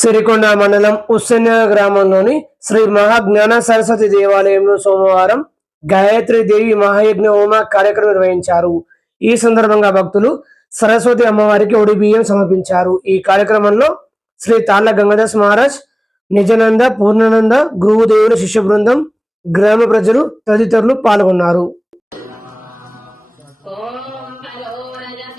సిరికొండ మండలం ఉస్సెన్న గ్రామంలోని శ్రీ మహాజ్ఞాన సరస్వతి దేవాలయంలో సోమవారం గాయత్రి దేవి మహాయజ్ఞ హోమ కార్యక్రమం నిర్వహించారు. ఈ సందర్భంగా భక్తులు సరస్వతి అమ్మవారికి ఒడి బియ్యం సమర్పించారు. ఈ కార్యక్రమంలో శ్రీ తాళ్ళ గంగాదాస్ మహారాజ్ నిజానంద పూర్ణానంద గురువుదేవుల శిష్య బృందం గ్రామ ప్రజలు తదితరులు పాల్గొన్నారు.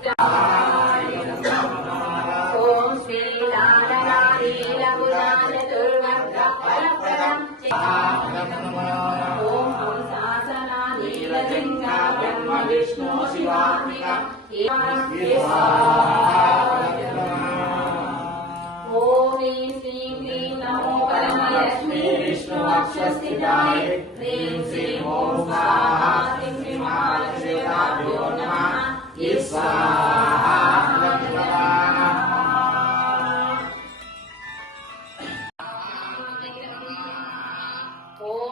ॐ चित्रा ॐ ॐ हंसासनालीललिङ्गा ब्रह्म ॐ श्रीं क्लीं नमो परमलक्ष्मी विष्णुवक्षस्थिताय ह्रीं श्रीं ॐ स्वाहा